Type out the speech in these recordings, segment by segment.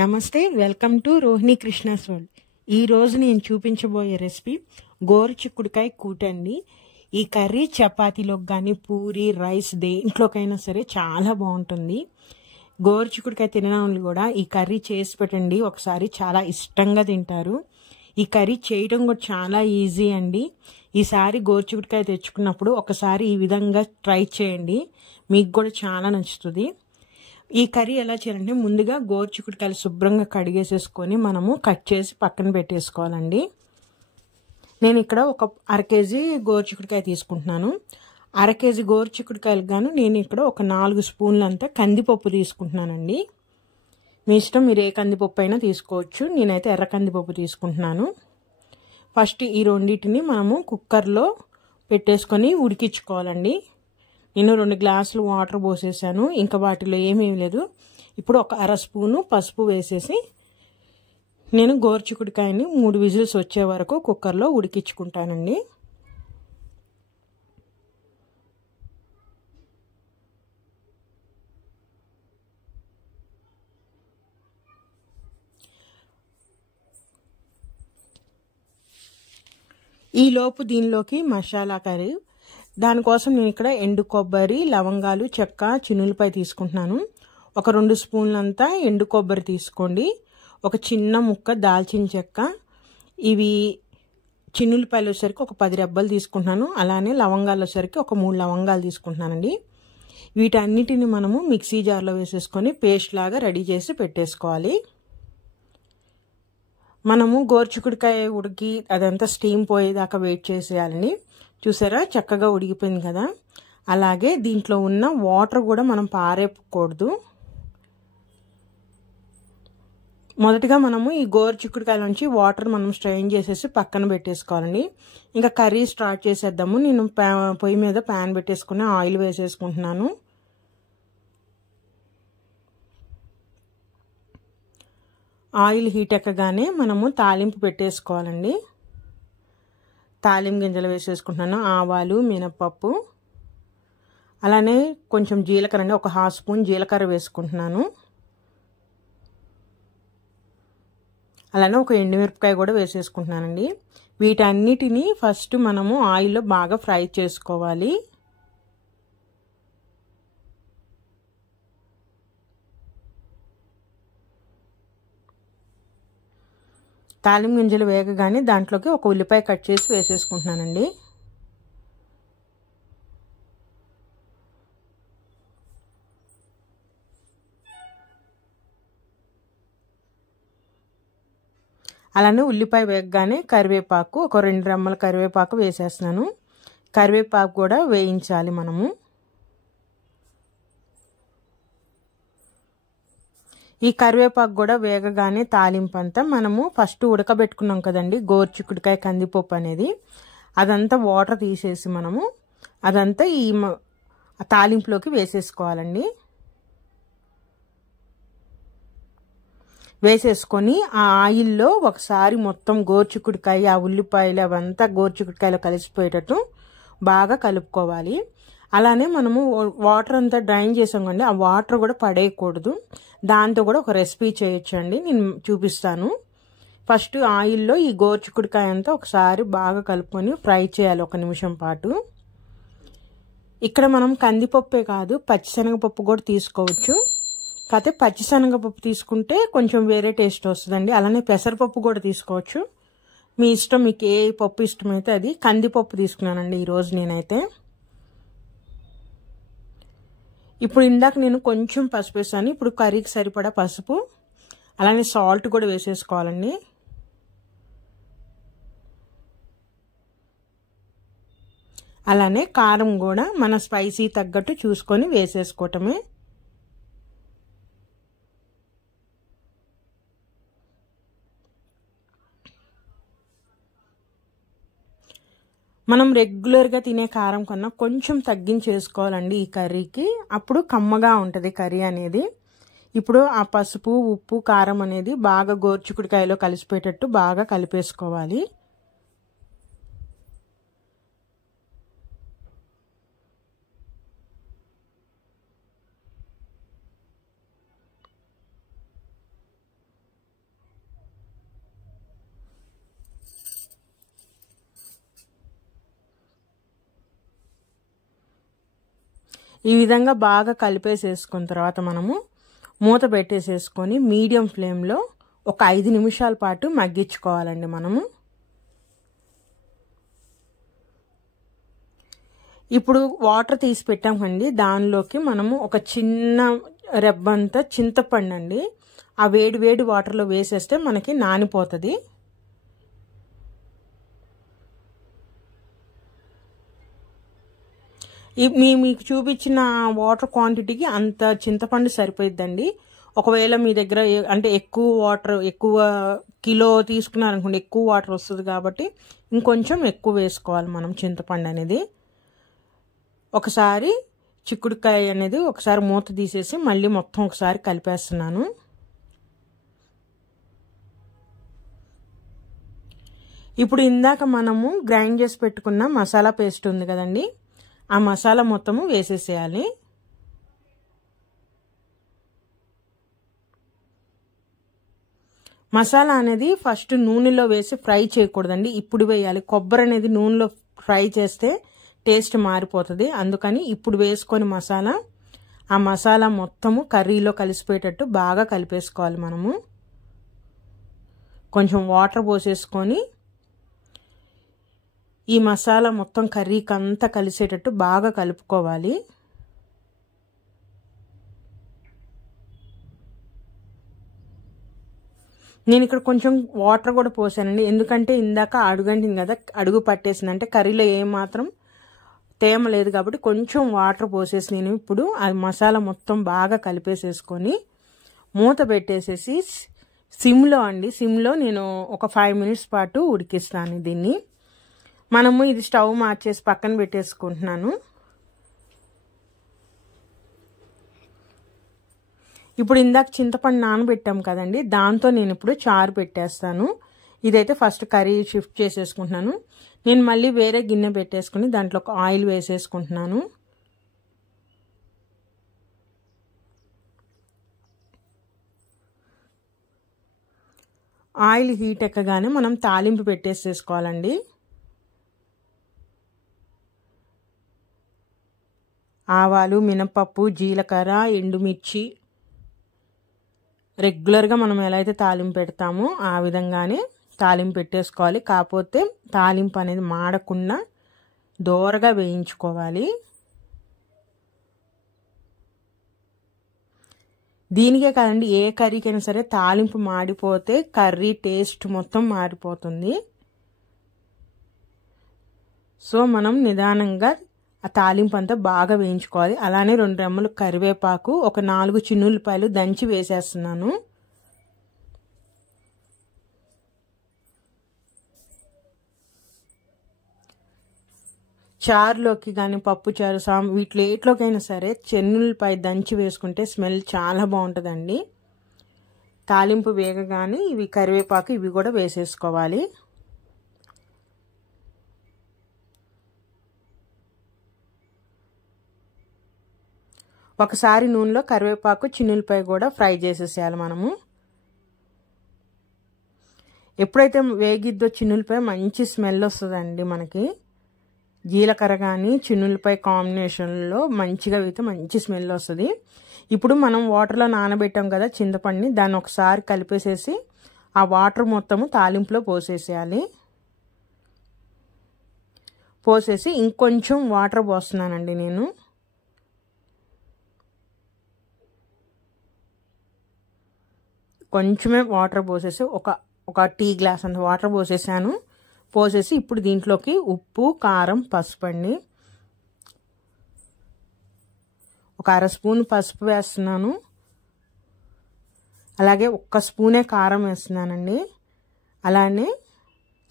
నమస్తే. Welcome to Rohini Krishna's world. ఈరోజు నేను చూపించబోయే రెసిపీ గోరుచిక్కుడుకాయ కూటండి. ఈ కర్రీ చపాతీలోకి కానీ పూరి రైస్ దేంట్లోకైనా సరే చాలా బాగుంటుంది. గోరుచిక్కుడుకాయ తినని వాళ్ళు కూడా ఈ కర్రీ చేసి పెట్టండి, ఒకసారి చాలా ఇష్టంగా తింటారు. ఈ కర్రీ చేయడం కూడా చాలా ఈజీ అండి. ఈసారి గోరుచిక్కుడుకాయ తెచ్చుకున్నప్పుడు ఒకసారి ఈ విధంగా ట్రై చేయండి, మీకు కూడా చాలా నచ్చుతుంది. ఈ కర్రీ ఎలా చేయాలంటే ముందుగా గోరుచిక్కుడుకాయలు శుభ్రంగా కడిగేసేసుకొని మనము కట్ చేసి పక్కన పెట్టేసుకోవాలండి. నేను ఇక్కడ ఒక అర కేజీ గోరుచిక్కుడుకాయ తీసుకుంటున్నాను. అర కేజీ గోరుచిక్కుడుకాయలకు గాను నేను ఇక్కడ ఒక 4 స్పూన్లంతా కందిపప్పు తీసుకుంటున్నానండి. మీ ఇష్టం, మీరు ఏ కందిపప్పు అయినా తీసుకోవచ్చు. నేనైతే ఎర్ర కందిపప్పు తీసుకుంటున్నాను. ఫస్ట్ ఈ రెండింటిని మనము కుక్కర్లో పెట్టేసుకొని ఉడికించుకోవాలండి. నేను 2 గ్లాసులు వాటర్ పోసేసాను, ఇంకా వాటిలో ఏమీ లేదు. ఇప్పుడు ఒక అర స్పూను పసుపు వేసేసి నేను గోరుచిక్కుడుకాయని 3 విజిల్స్ వచ్చే వరకు కుక్కర్లో ఉడికించుకుంటానండి. ఈలోపు దీనిలోకి మసాలా కర్రీ, దానికోసం నేను ఇక్కడ ఎండు కొబ్బరి, లవంగాలు, చెక్క, చిన్నులపై తీసుకుంటున్నాను. ఒక 2 స్పూన్లంతా ఎండు కొబ్బరి తీసుకోండి. ఒక చిన్న ముక్క దాల్చిన చెక్క, ఇవి చిన్నులపాయలు వచ్చేసరికి ఒక 10 రెబ్బలు తీసుకుంటున్నాను. అలానే లవంగాలు వచ్చేసరికి ఒక 3 లవంగాలు తీసుకుంటున్నానండి. వీటన్నిటిని మనము మిక్సీ జార్లో వేసేసుకొని పేస్ట్ లాగా రెడీ చేసి పెట్టేసుకోవాలి. మనము గోరుచిక్కుడుకాయ ఉడికి అదంతా స్టీమ్ పోయేదాకా వెయిట్ చేసేయాలండి. చూసారా, చక్కగా ఉడికిపోయింది కదా. అలాగే దీంట్లో ఉన్న వాటర్ కూడా మనం పారేయకూడదు. మొదటిగా మనము ఈ గోరుచిక్కుడుకాయల నుంచి వాటర్ మనం స్ట్రెయిన్ చేసేసి పక్కన పెట్టేసుకోవాలండి. ఇంకా కర్రీ స్టార్ట్ చేసేద్దాము. నేను పొయ్యి మీద ప్యాన్ పెట్టేసుకుని ఆయిల్ వేసేసుకుంటున్నాను. ఆయిల్ హీట్ ఎక్కగానే మనము తాలింపు పెట్టేసుకోవాలండి. తాలింపు గింజలు వేసేసుకుంటున్నాను, ఆవాలు, మినపప్పు, అలానే కొంచెం జీలకర్ర అండి, ఒక 1/2 స్పూన్ జీలకర్ర వేసుకుంటున్నాను. అలానే ఒక ఎండుమిరపకాయ కూడా వేసేసుకుంటున్నానండి. వీటన్నిటిని ఫస్ట్ మనము ఆయిల్లో బాగా ఫ్రై చేసుకోవాలి. తాలింపు గింజలు వేగగానే దాంట్లోకి ఒక ఉల్లిపాయ కట్ చేసి వేసేసుకుంటున్నానండి. అలానే ఉల్లిపాయ వేగగానే కరివేపాకు, ఒక 2 రెమ్మల కరివేపాకు వేసేస్తున్నాను. కరివేపాకు కూడా వేయించాలి మనము. ఈ కరివేపాకు కూడా వేగగానే తాలింపు అంతా మనము ఫస్ట్ ఉడకబెట్టుకున్నాం కదండి గోరుచిక్కుడుకాయ కందిపప్పు అనేది, అదంతా వాటర్ తీసేసి మనము అదంతా ఈ తాలింపులోకి వేసేసుకోవాలండి. వేసేసుకొని ఆ ఆయిల్లో ఒకసారి మొత్తం గోరుచిక్కుడుకాయ, ఆ ఉల్లిపాయలు అవంతా గోరుచిక్కుడుకాయలో కలిసిపోయేటట్టు బాగా కలుపుకోవాలి. అలానే మనము వాటర్ అంతా డ్రైన్ చేసాం కండి, ఆ వాటర్ కూడా పడేయకూడదు. దాంతో కూడా ఒక రెసిపీ చేయొచ్చు అండి, నేను చూపిస్తాను. ఫస్ట్ ఆయిల్లో ఈ గోరుచిక్కుడుకాయ అంతా ఒకసారి బాగా కలుపుకొని ఫ్రై చేయాలి 1 నిమిషం పాటు. ఇక్కడ మనం కందిపప్పే కాదు పచ్చిశనగపప్పు కూడా తీసుకోవచ్చు. కాకపోతే పచ్చిశనగపప్పు తీసుకుంటే కొంచెం వేరే టేస్ట్ వస్తుందండి. అలానే పెసరపప్పు కూడా తీసుకోవచ్చు, మీ ఇష్టం, మీకు ఏ పప్పు ఇష్టమైతే అది. కందిపప్పు తీసుకున్నానండి ఈరోజు నేనైతే. ఇప్పుడు ఇందాక నేను కొంచెం పసుపు వేసాను, ఇప్పుడు కర్రీకి సరిపడా పసుపు, అలానే సాల్ట్ కూడా వేసేసుకోవాలండి. అలానే కారం కూడా మన స్పైసీ తగ్గట్టు చూసుకొని వేసేసుకోవటమే. మనం రెగ్యులర్గా తినే కారం కన్నా కొంచెం తగ్గించేసుకోవాలండి ఈ కర్రీకి, అప్పుడు కమ్మగా ఉంటుంది కర్రీ అనేది. ఇప్పుడు ఆ పసుపు, ఉప్పు, కారం అనేది బాగా గోరుచిక్కుడుకాయలో కలిసిపోయేటట్టు బాగా కలిపేసుకోవాలి. ఈ విధంగా బాగా కలిపేసేసుకున్న తర్వాత మనము మూత పెట్టేసేసుకొని మీడియం ఫ్లేమ్లో ఒక 5 నిమిషాల పాటు మగ్గించుకోవాలండి మనము. ఇప్పుడు వాటర్ తీసి పెట్టామండి, దానిలోకి మనము ఒక చిన్న రెబ్బంతా చింతపండు అండి ఆ వేడి వేడి వాటర్లో వేసేస్తే మనకి నానిపోతుంది. మీకు చూపించిన వాటర్ క్వాంటిటీకి అంత చింతపండు సరిపోయిద్దండి. ఒకవేళ మీ దగ్గర అంటే ఎక్కువ వాటర్, ఎక్కువ కిలో తీసుకున్నారనుకోండి, ఎక్కువ వాటర్ వస్తుంది కాబట్టి ఇంకొంచెం ఎక్కువ వేసుకోవాలి మనం చింతపండు అనేది. ఒకసారి చిక్కుడుకాయ అనేది ఒకసారి మూత తీసేసి మళ్ళీ మొత్తం ఒకసారి కలిపేస్తున్నాను. ఇప్పుడు ఇందాక మనము గ్రైండ్ చేసి పెట్టుకున్న మసాలా పేస్ట్ ఉంది కదండి, ఆ మసాలా మొత్తము వేసేసేయాలి. మసాలా అనేది ఫస్ట్ నూనెలో వేసి ఫ్రై చేయకూడదండి, ఇప్పుడు వేయాలి. కొబ్బరి అనేది నూనెలో ఫ్రై చేస్తే టేస్ట్ మారిపోతుంది. అందుకని ఇప్పుడు వేసుకొని ఆ మసాలా మొత్తము కర్రీలో కలిసిపోయేటట్టు బాగా కలిపేసుకోవాలి మనము. కొంచెం వాటర్ పోసేసుకొని ఈ మసాలా మొత్తం కర్రీకి అంతా కలిసేటట్టు బాగా కలుపుకోవాలి. నేను ఇక్కడ కొంచెం వాటర్ కూడా పోసానండి, ఎందుకంటే ఇందాక అడుగంటింది కదా, అడుగు పట్టేసిందంటే కర్రీలో ఏమాత్రం తేమ లేదు కాబట్టి కొంచెం వాటర్ పోసేసి నేను ఇప్పుడు ఆ మసాలా మొత్తం బాగా కలిపేసేసుకొని మూత పెట్టేసేసి సిమ్లో నేను ఒక 5 మినిట్స్ పాటు ఉడికిస్తాను దీన్ని. మనము ఇది స్టవ్ మార్చేసి పక్కన పెట్టేసుకుంటున్నాను. ఇప్పుడు ఇందాక చింతపండు నానబెట్టాం కదండి, దాంతో నేను ఇప్పుడు చారు పెట్టేస్తాను. ఇదైతే ఫస్ట్ కర్రీ షిఫ్ట్ చేసేసుకుంటున్నాను. నేను మళ్ళీ వేరే గిన్నె పెట్టేసుకుని దాంట్లో ఆయిల్ వేసేసుకుంటున్నాను. ఆయిల్ హీట్ ఎక్కగానే మనం తాలింపు పెట్టేసేసుకోవాలండి. ఆవాలు, మినపప్పు, జీలకర్ర, ఎండుమిర్చి, రెగ్యులర్గా మనం ఎలా అయితే తాలింపు పెడతామో ఆ విధంగానే తాలింపు పెట్టేసుకోవాలి. కాకపోతే తాలింపు అనేది మాడకుండా దోరగా వేయించుకోవాలి. దీనికే కాదండి, ఏ కర్రీకైనా సరే తాలింపు మాడిపోతే కర్రీ టేస్ట్ మొత్తం మారిపోతుంది. సో మనం నిదానంగా ఆ తాలింపు అంతా బాగా వేయించుకోవాలి. అలానే 2 రెమ్మలు కరివేపాకు, ఒక 4 చిన్నుల్లిపాయలు దంచి వేసేస్తున్నాను. చారులోకి కానీ పప్పు చారు, వీటిలో ఏట్లోకైనా సరే చెన్నులపై దంచి వేసుకుంటే స్మెల్ చాలా బాగుంటుందండి. తాలింపు వేగగానే ఇవి కరివేపాకు ఇవి కూడా వేసేసుకోవాలి. ఒకసారి నూనెలో కరివేపాకు, చిన్నులపై కూడా ఫ్రై చేసేసేయాలి మనము. ఎప్పుడైతే వేగిద్దో చిన్నులపై మంచి స్మెల్ వస్తుందండి మనకి. జీలకర్ర కానీ చిన్నులపై కాంబినేషన్లో మంచిగా అయితే మంచి స్మెల్ వస్తుంది. ఇప్పుడు మనం వాటర్లో నానబెట్టాం కదా చింతపండుని, దాన్ని ఒకసారి కలిపేసేసి ఆ వాటర్ మొత్తము తాలింపులో పోసేసేయాలి. పోసేసి ఇంకొంచెం వాటర్ పోస్తున్నానండి నేను. కొంచెమే వాటర్ పోసేసి ఒక టీ గ్లాస్ అంత వాటర్ పోసేసాను. పోసేసి ఇప్పుడు దీంట్లోకి ఉప్పు, కారం, పసుపు అండి, ఒక 1/2 స్పూన్ పసుపు వేస్తున్నాను. అలాగే 1 స్పూనే కారం వేస్తున్నానండి. అలానే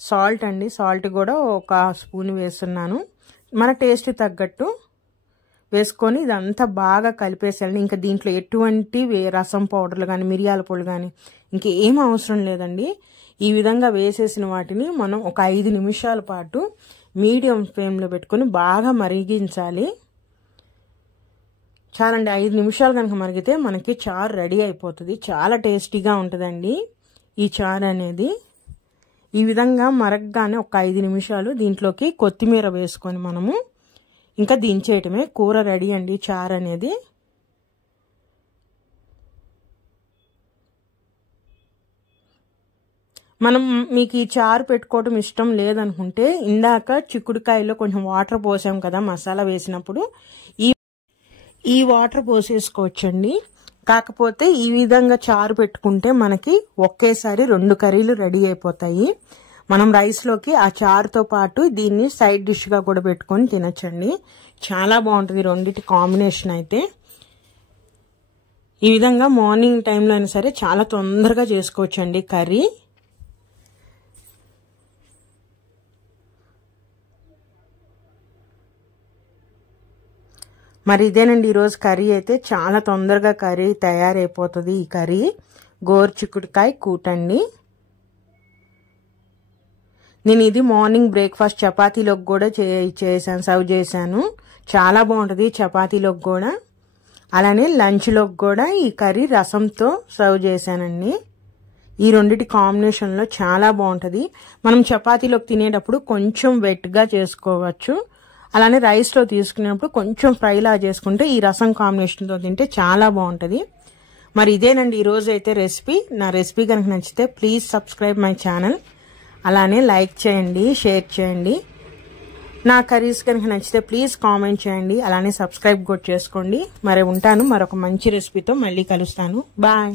సాల్ట్ అండి, సాల్ట్ కూడా 1 స్పూన్ వేస్తున్నాను. మన టేస్ట్ తగ్గట్టు వేసుకొని ఇదంతా బాగా కలిపేసేయాలి. ఇంకా దీంట్లో ఎటువంటి రసం పౌడర్లు కానీ, మిరియాల పొడి కానీ ఇంకేం అవసరం లేదండి. ఈ విధంగా వేసేసిన వాటిని మనం ఒక 5 నిమిషాల పాటు మీడియం ఫ్లేమ్లో పెట్టుకొని బాగా మరిగించాలి. చాలండి, 5 నిమిషాలు కనుక మరిగితే మనకి చారు రెడీ అయిపోతుంది. చాలా టేస్టీగా ఉంటుందండి ఈ చారు అనేది. ఈ విధంగా మరగగానే ఒక 5 నిమిషాలు దీంట్లోకి కొత్తిమీర వేసుకొని మనము ఇంకా దించేయటమే. కూర రెడీ అండి, చారు అనేది. మనం మీకు ఈ చారు పెట్టుకోవడం ఇష్టం లేదనుకుంటే ఇందాక చిక్కుడుకాయలో కొంచెం వాటర్ పోసాం కదా మసాలా వేసినప్పుడు, ఈ వాటర్ పోసేసుకోవచ్చండి. కాకపోతే ఈ విధంగా చారు పెట్టుకుంటే మనకి ఒకేసారి 2 కర్రీలు రెడీ అయిపోతాయి. మనం రైస్లోకి ఆ చారుతో పాటు దీన్ని సైడ్ డిష్గా కూడా పెట్టుకొని తినచ్చండి. చాలా బాగుంటుంది రెండింటి కాంబినేషన్ అయితే. ఈ విధంగా మార్నింగ్ టైంలో అయినా సరే చాలా తొందరగా చేసుకోవచ్చండి కర్రీ. మరి ఇదేనండి ఈరోజు కర్రీ అయితే. చాలా తొందరగా కర్రీ తయారైపోతుంది. ఈ కర్రీ గోరుచిక్కుడుకాయ కూటండి. నేను ఇది మార్నింగ్ బ్రేక్ఫాస్ట్ చపాతీలోకి కూడా సర్వ్ చేశాను. చాలా బాగుంటుంది చపాతీలోకి కూడా. అలానే లంచ్లోకి కూడా ఈ కర్రీ రసంతో సర్వ్ చేశానండి. ఈ రెండిటి కాంబినేషన్లో చాలా బాగుంటుంది. మనం చపాతీలోకి తినేటప్పుడు కొంచెం వెట్గా చేసుకోవచ్చు. అలానే రైస్లో తీసుకునేటప్పుడు కొంచెం ఫ్రైలా చేసుకుంటే ఈ రసం కాంబినేషన్తో తింటే చాలా బాగుంటుంది. మరి ఇదేనండి ఈరోజు అయితే రెసిపీ. నా రెసిపీ కనుక నచ్చితే ప్లీజ్ సబ్స్క్రైబ్ మై ఛానల్. అలానే లైక్ చేయండి, షేర్ చేయండి. నా కర్రీస్ కనుక నచ్చితే ప్లీజ్ కామెంట్ చేయండి. అలానే సబ్స్క్రైబ్ కూడా చేసుకోండి. మరి ఉంటాను, మరొక మంచి రెసిపీతో మళ్ళీ కలుస్తాను. బాయ్.